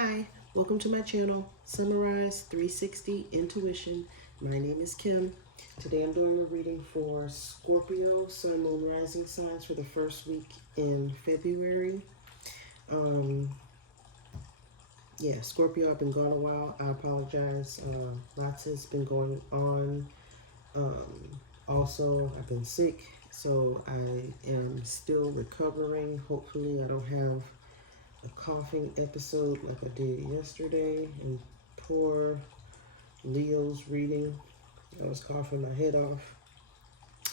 Hi, welcome to my channel, Summarize 360 Intuition. My name is Kim. Today I'm doing a reading for Scorpio, Sun, Moon, Rising signs for the first week in February. Scorpio, I've been gone a while. I apologize. Lots has been going on. Also, I've been sick, so I am still recovering. Hopefully, I don't have a coughing episode like I did yesterday and poor Leo's reading. I was coughing my head off.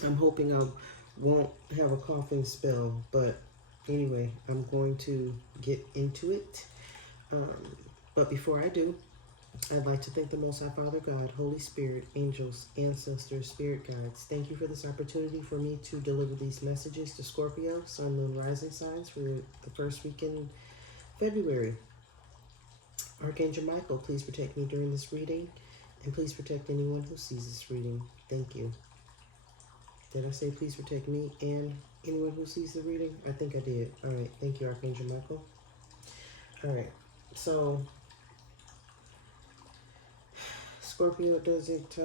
I'm hoping I won't have a coughing spell, but anyway, I'm going to get into it. But before I do, I'd like to thank the Most High Father God, Holy Spirit, angels, ancestors, spirit guides. Thank you for this opportunity for me to deliver these messages to Scorpio, Sun, Moon, Rising signs for the first week in February. Archangel Michael, please protect me during this reading, and please protect anyone who sees this reading. Thank you. Did I say please protect me and anyone who sees the reading? I think I did. All right. Thank you, Archangel Michael. All right. So, Scorpio doesn't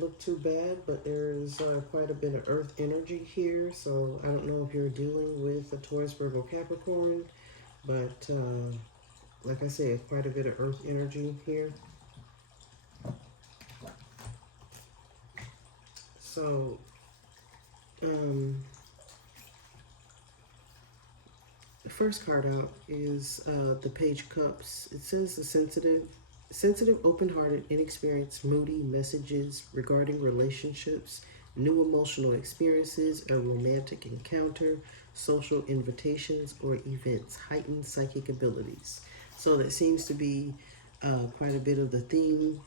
look too bad, but there's quite a bit of earth energy here. So, I don't know if you're dealing with a Taurus, Virgo, Capricorn, but like I said, quite a bit of earth energy here. So, the first card out is the Page of Cups. It says the sensitive, open-hearted, inexperienced, moody messages regarding relationships, new emotional experiences, a romantic encounter, social invitations, or events, heightened psychic abilities. So that seems to be quite a bit of the theme,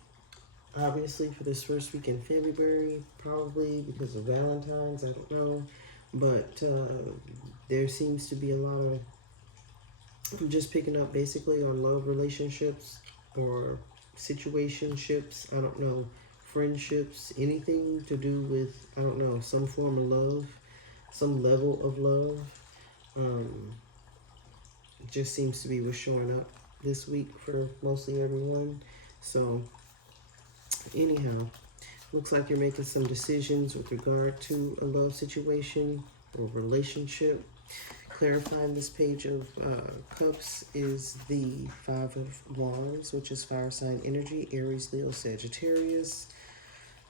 obviously, for this first week in February, probably because of Valentine's, I don't know. But there seems to be a lot of, I'm just picking up basically on love relationships or situationships, I don't know, friendships, anything to do with, I don't know, some form of love, some level of love. Just seems to be what's showing up this week for mostly everyone. So anyhow, looks like you're making some decisions with regard to a love situation or relationship. Clarifying this Page of Cups is the Five of Wands, which is fire sign energy, Aries, Leo, Sagittarius,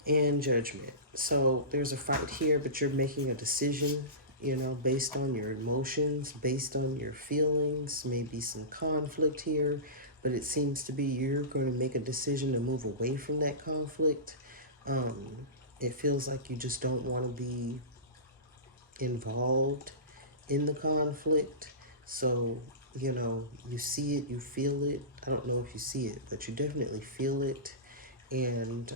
and Judgment. So there's a fight here, but you're making a decision, based on your emotions, based on your feelings, maybe some conflict here, but it seems to be you're going to make a decision to move away from that conflict. It feels like you just don't want to be involved in the conflict. So, you see it, you feel it. I don't know if you see it, but you definitely feel it. And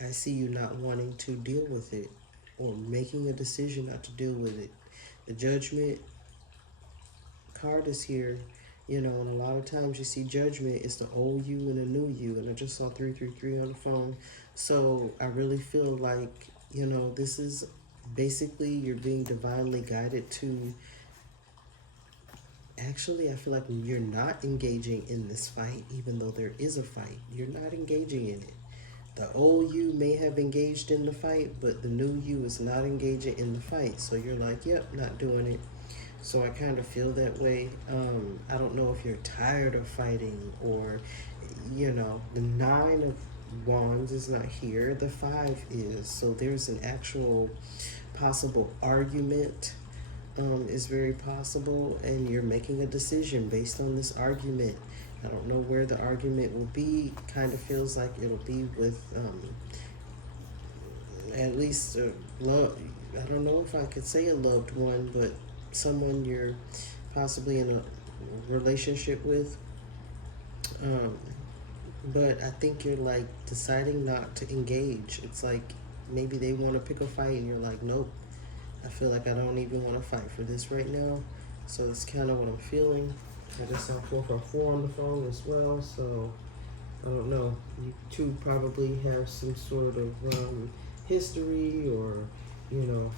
I see you not wanting to deal with it or making a decision not to deal with it. The Judgment card is here, and a lot of times you see Judgment, it's the old you and the new you. And I just saw 333 on the phone. So I really feel like, this is basically you're being divinely guided to, actually, I feel like you're not engaging in this fight, even though there is a fight. You're not engaging in it. The old you may have engaged in the fight, but the new you is not engaging in the fight. So you're like, yep, not doing it. So I kind of feel that way. I don't know if you're tired of fighting or, the Nine of Wands is not here. The 5 is. So there's an actual possible argument is very possible, and you're making a decision based on this argument. I don't know where the argument will be. Kind of feels like it'll be with at least love. I don't know if I could say a loved one, but someone you're possibly in a relationship with. But I think you're like deciding not to engage. It's like maybe they want to pick a fight and you're like, nope, I feel like I don't even want to fight for this right now. So that's kind of what I'm feeling. I just saw 444 on the phone as well. So I don't know. You two probably have some sort of history or,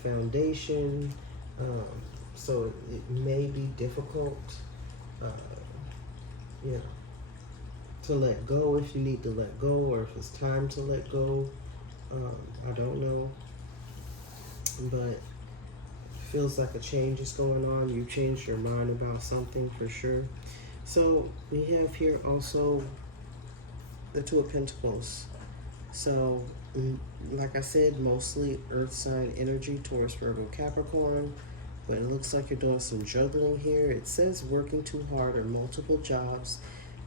foundation. So it may be difficult uh, you know, to let go if you need to let go, or if it's time to let go. I don't know, but feels like a change is going on. You changed your mind about something for sure. So we have here also the Two of Pentacles. So, like I said, mostly earth sign energy, Taurus, Virgo, Capricorn. But it looks like you're doing some juggling here. It says working too hard or multiple jobs,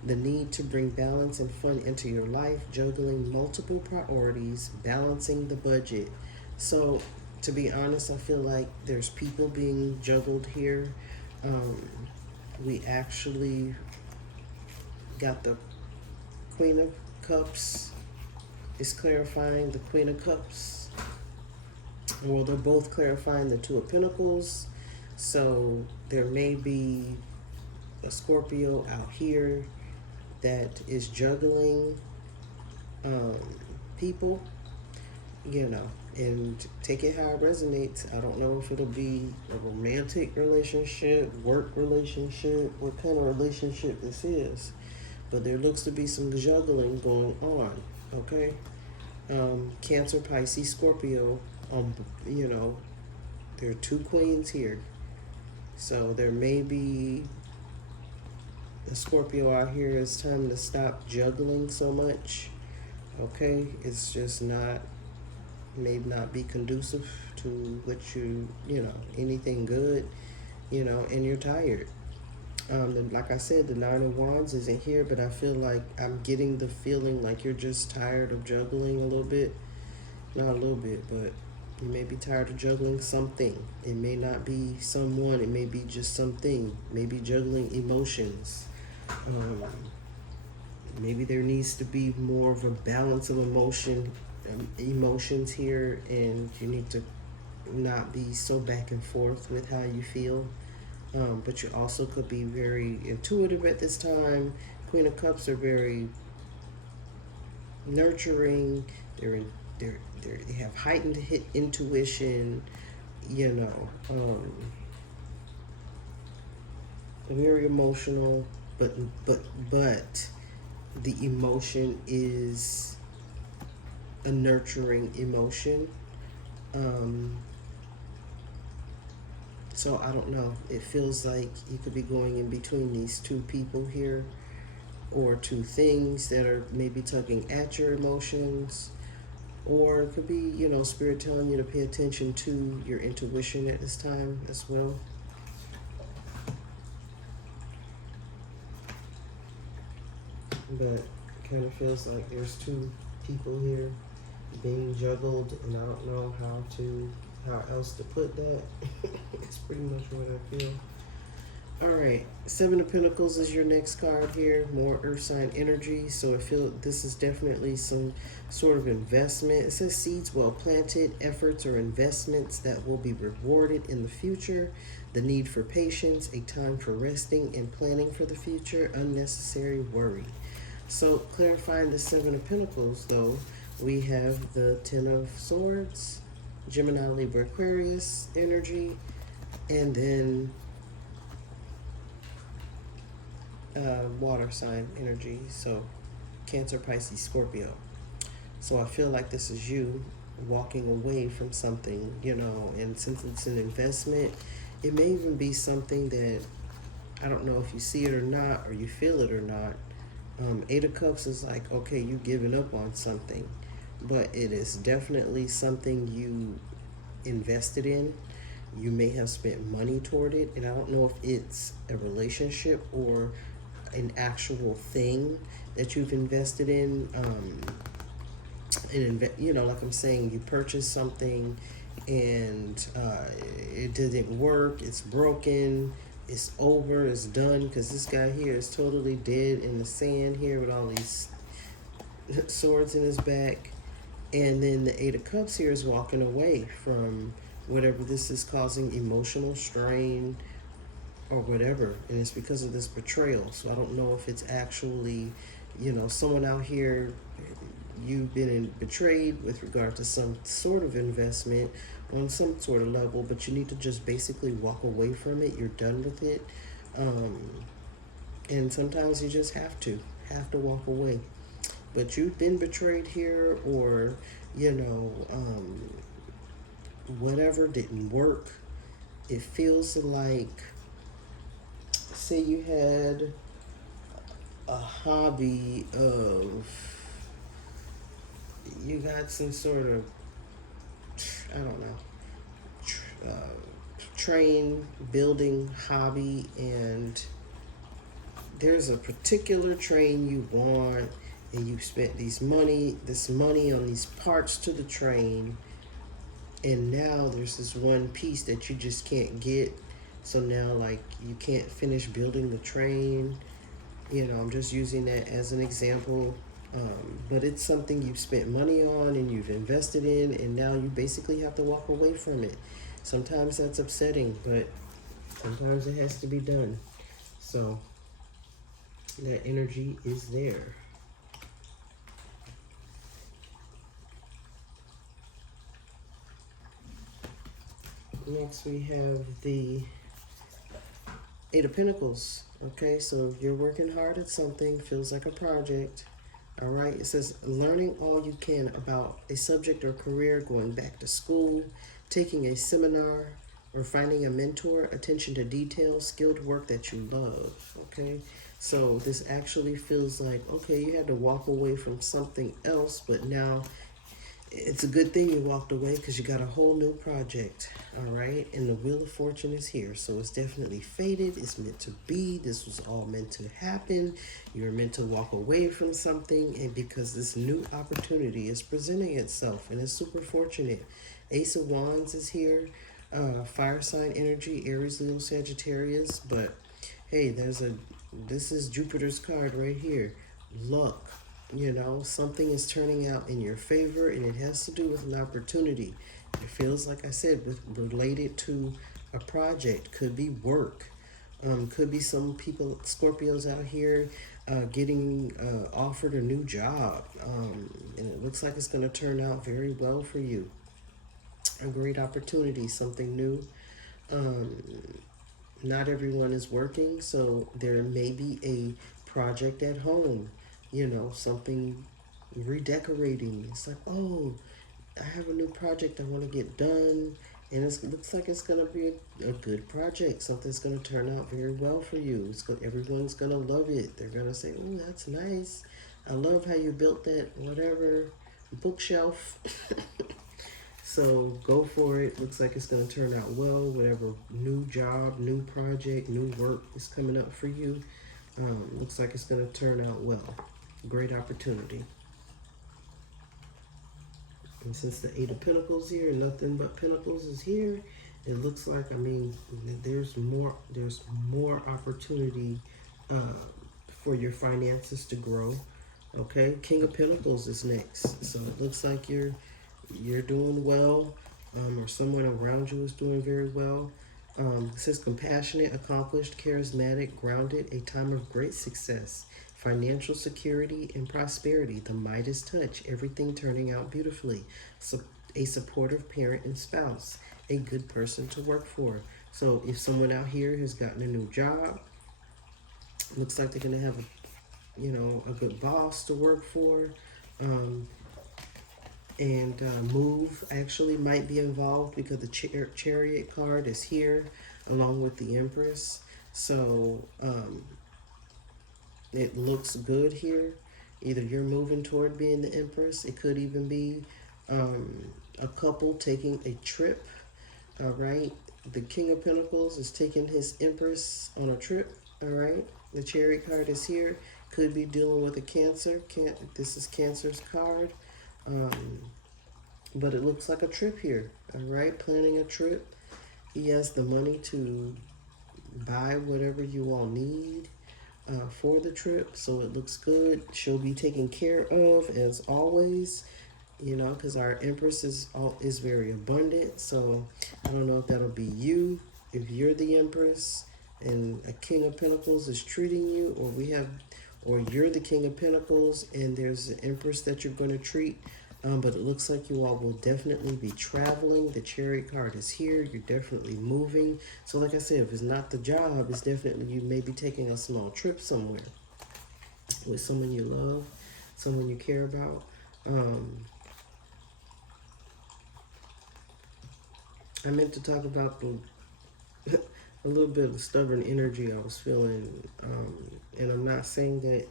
the need to bring balance and fun into your life, juggling multiple priorities, balancing the budget. So, to be honest, I feel like there's people being juggled here. We actually got the Queen of Cups is clarifying the Queen of Cups. Well, they're both clarifying the Two of Pentacles. So there may be a Scorpio out here that is juggling people, you know, and take it how it resonates. I don't know if it'll be a romantic relationship, work relationship, what kind of relationship this is. But there looks to be some juggling going on, okay? Cancer, Pisces, Scorpio, you know, there are two queens here. So there may be a Scorpio out here. It's time to stop juggling so much, okay? It's just not, may not be conducive to what you know, anything good, you know, and you're tired. Like I said, the Nine of Wands isn't here, but I feel like I'm getting the feeling like you're just tired of juggling a little bit. Not a little bit, but you may be tired of juggling something. It may not be someone, it may be just something. Maybe juggling emotions. Maybe there needs to be more of a balance of emotions here, and you need to not be so back and forth with how you feel. But you also could be very intuitive at this time. Queen of Cups are very nurturing. They have heightened intuition. You know, very emotional. But the emotion is a nurturing emotion. So I don't know. It feels like you could be going in between these two people here, or two things that are maybe tugging at your emotions, or it could be, you know, spirit telling you to pay attention to your intuition at this time as well. But it kind of feels like there's two people here being juggled, and I don't know how else to put that. It's pretty much what I feel. All right, Seven of Pentacles is your next card here. More earth sign energy. So I feel this is definitely some sort of investment. It says seeds well planted, efforts or investments that will be rewarded in the future. The need for patience, a time for resting and planning for the future, unnecessary worry. So clarifying the Seven of Pentacles, though, we have the Ten of Swords, Gemini, Libra, Aquarius energy, and then water sign energy. So Cancer, Pisces, Scorpio. So I feel like this is you walking away from something, you know, and since it's an investment, it may even be something that, I don't know if you see it or not, or you feel it or not. Eight of Cups is like, okay, you giving up on something, but it is definitely something you invested in. You may have spent money toward it, and I don't know if it's a relationship or an actual thing that you've invested in. You know, like I'm saying, you purchased something and it didn't work, it's broken, it's over, it's done, because this guy here is totally dead in the sand here with all these swords in his back. And then the Eight of Cups here is walking away from whatever this is causing emotional strain or whatever. And it's because of this betrayal. So I don't know if it's actually, you know, someone out here, you've been betrayed with regard to some sort of investment on some sort of level, but you need to just basically walk away from it. You're done with it. And sometimes you just have to walk away. But you've been betrayed here, or you know, whatever didn't work. It feels like, say you had a hobby of, you got some sort of, I don't know, train building hobby, and there's a particular train you want, and you spent this money on these parts to the train, and now there's this one piece that you just can't get. So now, like, you can't finish building the train. I'm just using that as an example. But it's something you've spent money on and you've invested in, and now you basically have to walk away from it. Sometimes that's upsetting, but sometimes it has to be done. So that energy is there. Next, we have the Eight of Pentacles. Okay, so you're working hard at something, feels like a project. All right, it says learning all you can about a subject or career, going back to school, taking a seminar, or finding a mentor, attention to detail, skilled work that you love. Okay, so this actually feels like, okay, you had to walk away from something else, but now it's a good thing you walked away because you got a whole new project. All right, and the Wheel of Fortune is here, so it's definitely fated. It's meant to be. This was all meant to happen. You were meant to walk away from something, and because this new opportunity is presenting itself, and it's super fortunate. Ace of Wands is here. Fire sign energy, Aries, Leo, Sagittarius. But hey, this is Jupiter's card right here. Luck. Something is turning out in your favor, and it has to do with an opportunity. It feels, like I said, related to a project. Could be work. Could be some people, Scorpios out here, getting offered a new job. And it looks like it's going to turn out very well for you. A great opportunity, something new. Not everyone is working, so there may be a project at home. Something redecorating. It's like, oh, I have a new project I want to get done, and it looks like it's going to be a good project. Something's going to turn out very well for you. Everyone's going to love it. They're going to say, oh, that's nice. I love how you built that, whatever, bookshelf. So go for it. Looks like it's going to turn out well. Whatever new job, new project, new work is coming up for you. Looks like it's going to turn out well. Great opportunity. And since the Eight of Pentacles here, nothing but Pentacles is here, it looks like, there's more opportunity for your finances to grow. Okay, King of Pentacles is next. So it looks like you're doing well, or someone around you is doing very well. It says compassionate, accomplished, charismatic, grounded, a time of great success, financial security and prosperity, the Midas touch, everything turning out beautifully. So a supportive parent and spouse, a good person to work for. So if someone out here has gotten a new job, looks like they're going to have a good boss to work for. And move actually might be involved because the chariot card is here along with the Empress. So it looks good here. Either you're moving toward being the Empress. It could even be a couple taking a trip. All right. The King of Pentacles is taking his Empress on a trip. All right. The Chariot card is here. Could be dealing with a Cancer. This is Cancer's card. But it looks like a trip here. All right. Planning a trip. He has the money to buy whatever you all need for the trip. So it looks good. She'll be taken care of as always. Because our Empress is very abundant. So I don't know if that'll be you, if you're the Empress and a King of Pentacles is treating you, or you're the King of Pentacles and there's an Empress that you're going to treat. But it looks like you all will definitely be traveling. The Chariot card is here. You're definitely moving. So like I said, if it's not the job, it's definitely you may be taking a small trip somewhere with someone you love, someone you care about. I meant to talk about the a little bit of the stubborn energy I was feeling. And I'm not saying that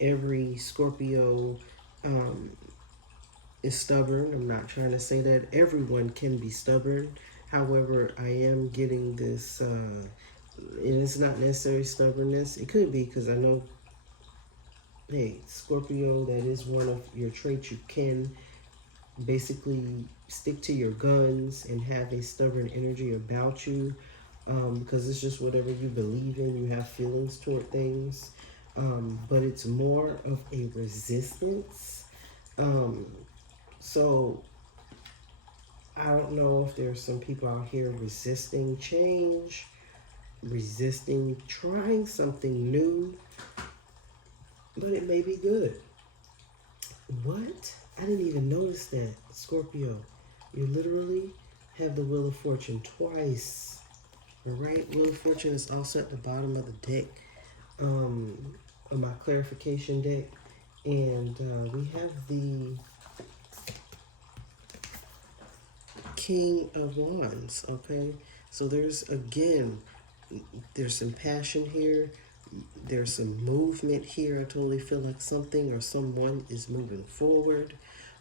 every Scorpio is stubborn. I'm not trying to say that everyone can be stubborn. However, I am getting this, and it's not necessarily stubbornness. It could be because I know, hey, Scorpio, that is one of your traits. You can basically stick to your guns and have a stubborn energy about you, because it's just whatever you believe in. You have feelings toward things, but it's more of a resistance. So I don't know if there's some people out here resisting change, resisting trying something new, but it may be good. What? I didn't even notice that, Scorpio. You literally have the Wheel of Fortune twice. All right, Wheel of Fortune is also at the bottom of the deck, of my clarification deck, and we have the King of Wands. Okay, so there's some passion here. There's some movement here. I totally feel like something or someone is moving forward.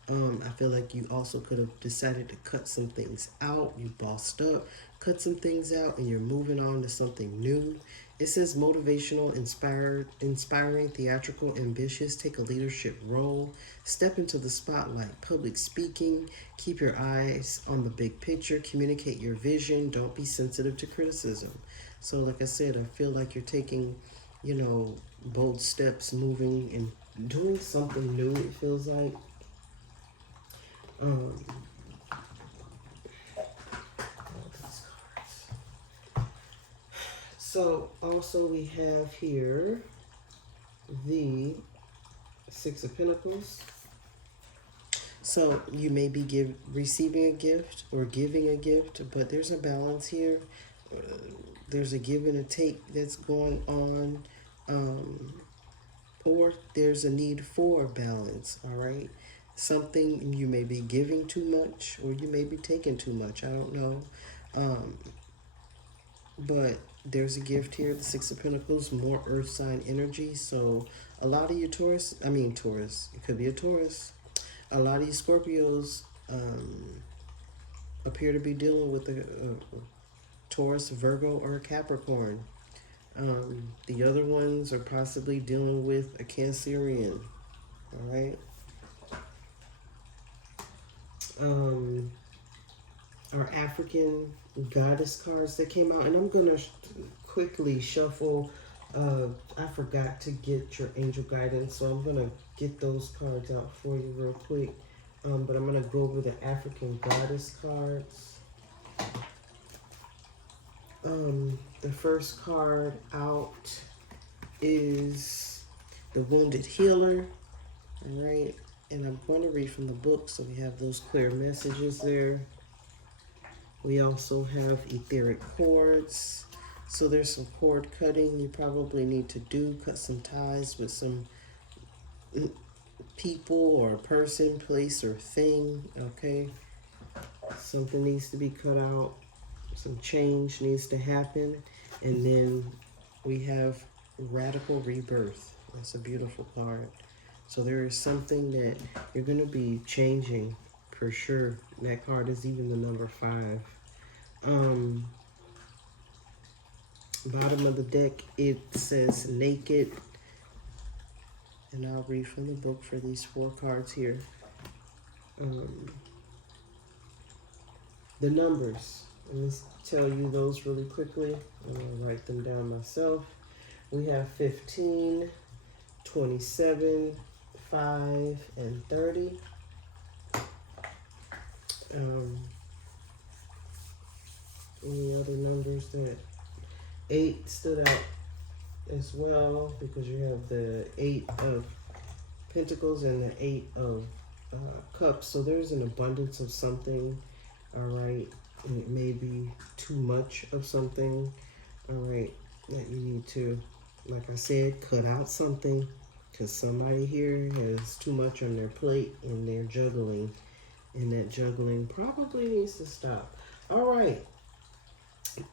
I feel like you also could have decided to cut some things out. You bossed up, cut some things out, and you're moving on to something new. It says motivational, inspiring, theatrical, ambitious. Take a leadership role. Step into the spotlight. Public speaking. Keep your eyes on the big picture. Communicate your vision. Don't be sensitive to criticism. So like I said, I feel like you're taking, bold steps, moving and doing something new, it feels like. So also we have here the Six of Pentacles. So you may be receiving a gift or giving a gift, but there's a balance here. There's a give and a take that's going on, or there's a need for balance, all right? Something you may be giving too much or you may be taking too much. I don't know. But there's a gift here, the Six of Pentacles, more earth sign energy. So a lot of you Taurus, it could be a Taurus. A lot of you Scorpios appear to be dealing with a Taurus, Virgo, or a Capricorn. The other ones are possibly dealing with a Cancerian, all right? Our African goddess cards that came out, and I'm gonna quickly shuffle. I forgot to get your angel guidance, so I'm gonna get those cards out for you real quick. But I'm gonna go over the African goddess cards. The first card out is the Wounded Healer, all right? And I'm going to read from the book, so we have those clear messages there. We also have etheric cords. So there's some cord cutting you probably need to do. Cut some ties with some people or a person, place, or thing, okay? Something needs to be cut out. Some change needs to happen. And then we have Radical Rebirth. That's a beautiful card. So there is something that you're going to be changing for sure. That card is even the number 5. Bottom of the deck, it says Naked. And I'll read from the book for these 4 cards here. The numbers. Let's tell you those really quickly. I'm going to write them down myself. We have 15, 27, 5, and 30. Any other numbers that 8 stood out as well, because you have the 8 of Pentacles and the 8 of Cups. So there's an abundance of something. All right. And it may be too much of something. All right. That you need to, like I said, cut out something. Because somebody here has too much on their plate and they're juggling. And that juggling probably needs to stop. All right.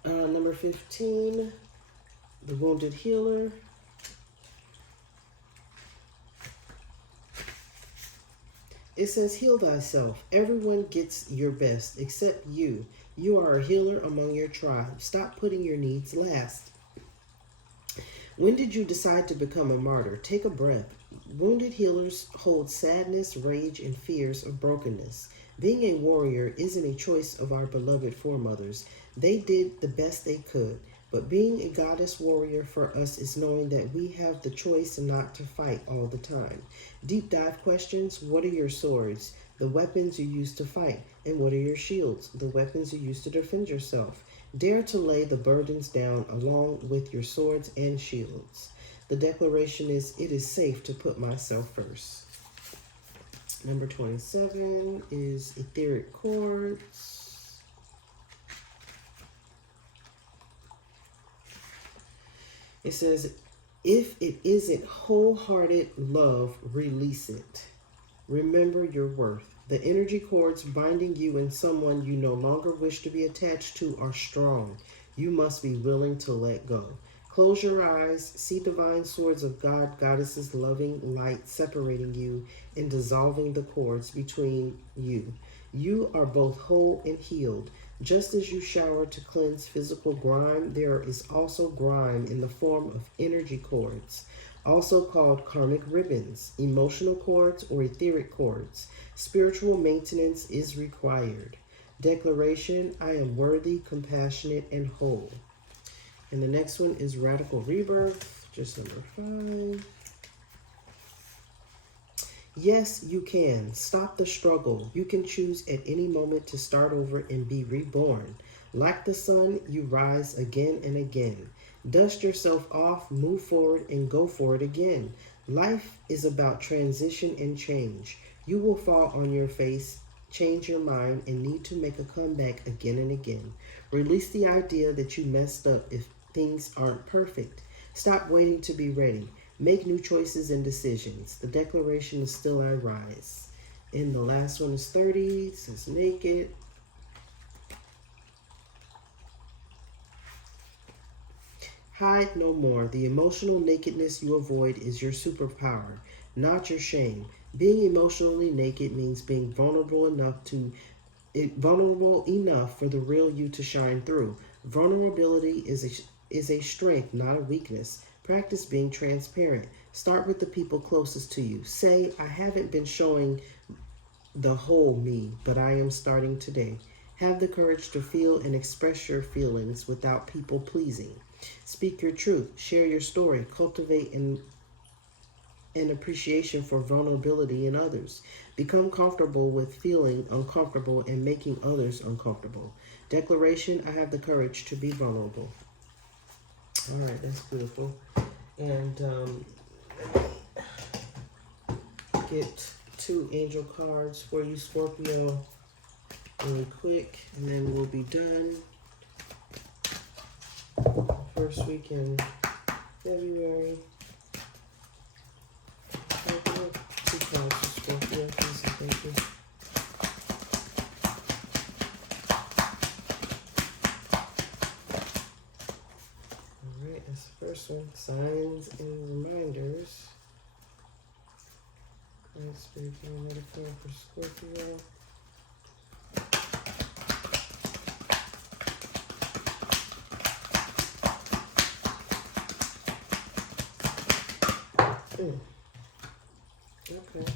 Number 15, the wounded healer. It says, heal thyself. Everyone gets your best except you. You are a healer among your tribe. Stop putting your needs last. When did you decide to become a martyr? Take a breath. Wounded healers hold sadness, rage, and fears of brokenness. Being a warrior isn't a choice of our beloved foremothers. They did the best they could. But being a goddess warrior for us is knowing that we have the choice not to fight all the time. Deep dive questions. What are your swords? The weapons you use to fight. And what are your shields? The weapons you use to defend yourself. Dare to lay the burdens down along with your swords and shields. The declaration is, it is safe to put myself first. Number 27 is etheric chords. It says, if it isn't wholehearted love, release it. Remember your worth. The energy cords binding you and someone you no longer wish to be attached to are strong. You must be willing to let go. Close your eyes, see divine swords of God, goddesses, loving light separating you and dissolving the cords between you. You are both whole and healed. Just as you shower to cleanse physical grime, there is also grime in the form of energy cords, also called karmic ribbons, emotional cords, or etheric cords. Spiritual maintenance is required. Declaration, I am worthy, compassionate, and whole. And the next one is radical rebirth, just number 5. Yes, you can. Stop the struggle. You can choose at any moment to start over and be reborn. Like the sun, you rise again and again. Dust yourself off, move forward, and go for it again. Life is about transition and change. You will fall on your face, change your mind, and need to make a comeback again and again. Release the idea that you messed up if things aren't perfect. Stop waiting to be ready. Make new choices and decisions. The declaration is still I rise. And the last one is 30. It says naked. Hide no more. The emotional nakedness you avoid is your superpower, not your shame. Being emotionally naked means being vulnerable enough for the real you to shine through. Vulnerability is a strength, not a weakness. Practice being transparent. Start with the people closest to you. Say, I haven't been showing the whole me, but I am starting today. Have the courage to feel and express your feelings without people pleasing. Speak your truth. Share your story. Cultivate an appreciation for vulnerability in others. Become comfortable with feeling uncomfortable and making others uncomfortable. Declaration, I have the courage to be vulnerable. All right, that's beautiful. And get 2 angel cards for you, Scorpio, really quick, and then we'll be done. First week in February. 2 cards for Scorpio, please and thank you. Alright, that's the first one. Signs and reminders. Great spirit metaphor for Scorpio. Okay.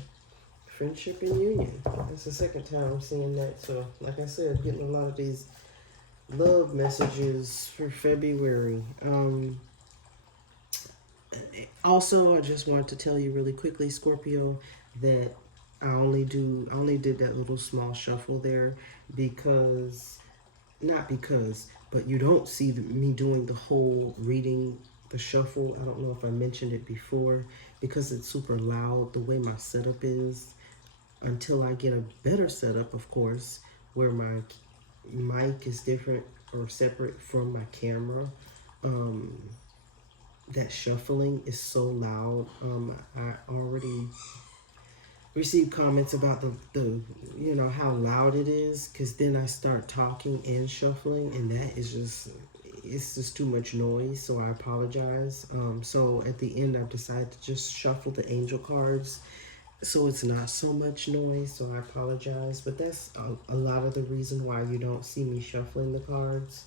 Friendship and union. That's the second time I'm seeing that. So, like I said, getting a lot of these love messages for February. Also, I just wanted to tell you really quickly, Scorpio, that I only did that little small shuffle there because, not because, but you don't see me doing the whole reading the shuffle. I don't know if I mentioned it before because it's super loud the way my setup is. until I get a better setup, of course, where my mic is different or separate from my camera. That shuffling is so loud. I already received comments about the how loud it is, because then I start talking and shuffling, and that is just, it's just too much noise. So I apologize. So at the end, I've decided to just shuffle the angel cards so it's not so much noise. So I apologize, but that's a lot of the reason why you don't see me shuffling the cards.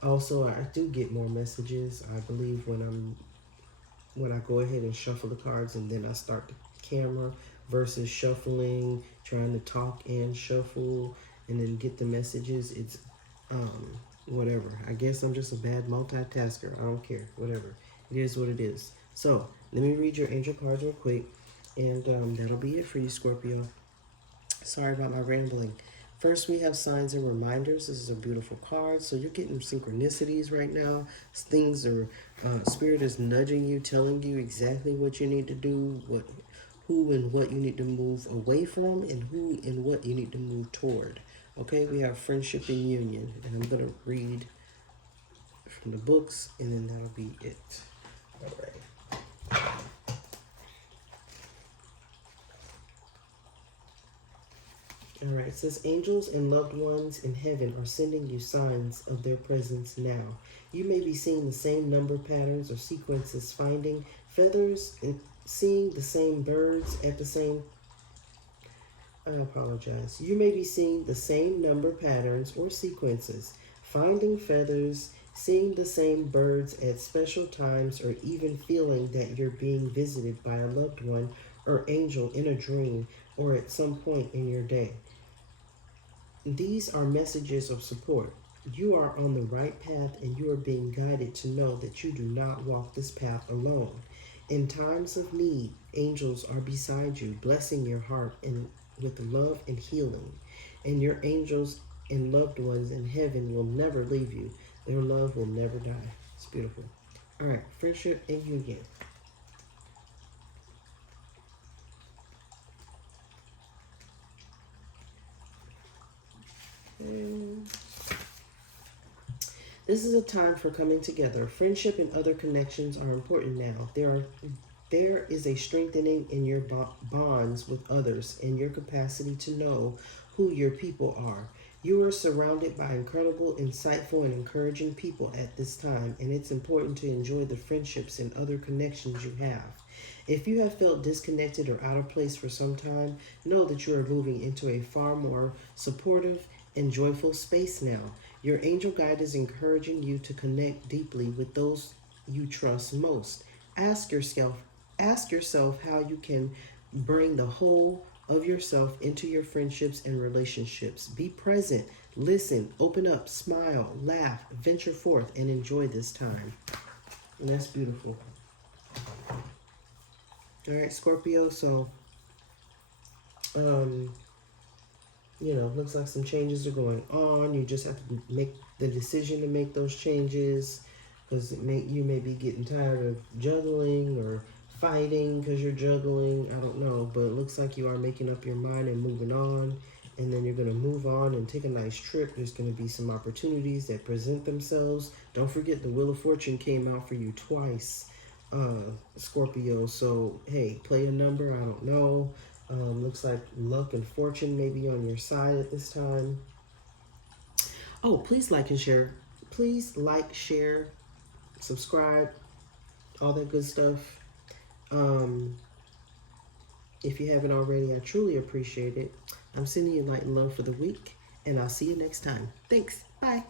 Also, I do get more messages, I believe, when I go ahead and shuffle the cards and then I start the camera, versus shuffling, trying to talk and shuffle and then get the messages. It's whatever. I guess I'm just a bad multitasker. I don't care. Whatever. It is what it is. So let me read your angel cards real quick, and that'll be it for you, Scorpio. Sorry about my rambling. First, we have signs and reminders. This is a beautiful card. So you're getting synchronicities right now. Things are, Spirit is nudging you, telling you exactly what you need to do, who and what you need to move away from, and who and what you need to move toward. Okay, we have friendship and union. And I'm going to read from the books, and then that'll be it. All right. All right, it says, angels and loved ones in heaven are sending you signs of their presence now. You may be seeing the same number patterns or sequences, finding feathers and seeing the same birds at the same... I apologize. You may be seeing the same number patterns or sequences, finding feathers, seeing the same birds at special times, or even feeling that you're being visited by a loved one or angel in a dream or at some point in your day. These are messages of support. You are on the right path, and you are being guided to know that you do not walk this path alone. In times of need, angels are beside you, blessing your heart and with love and healing. And your angels and loved ones in heaven will never leave you. Their love will never die. It's beautiful. All right, friendship and union. This is a time for coming together. Friendship and other connections are important now. There is a strengthening in your bonds with others and your capacity to know who your people are. You are surrounded by incredible, insightful, and encouraging people at this time, and it's important to enjoy the friendships and other connections you have. If you have felt disconnected or out of place for some time, know that you are moving into a far more supportive and joyful space now. Your angel guide is encouraging you to connect deeply with those you trust most. Ask yourself how you can bring the whole of yourself into your friendships and relationships. Be present, listen, open up, smile, laugh, venture forth, and enjoy this time. And that's beautiful. All right, Scorpio, so, looks like some changes are going on. You just have to make the decision to make those changes, because you may be getting tired of juggling or fighting because you're juggling. I don't know, but it looks like you are making up your mind and moving on. And then you're going to move on and take a nice trip. There's going to be some opportunities that present themselves. Don't forget the Wheel of Fortune came out for you twice, Scorpio. So, hey, play a number. I don't know. Looks like luck and fortune may be on your side at this time. Oh, please like and share. Please like, share, subscribe, all that good stuff. If you haven't already, I truly appreciate it. I'm sending you light and love for the week, and I'll see you next time. Thanks. Bye.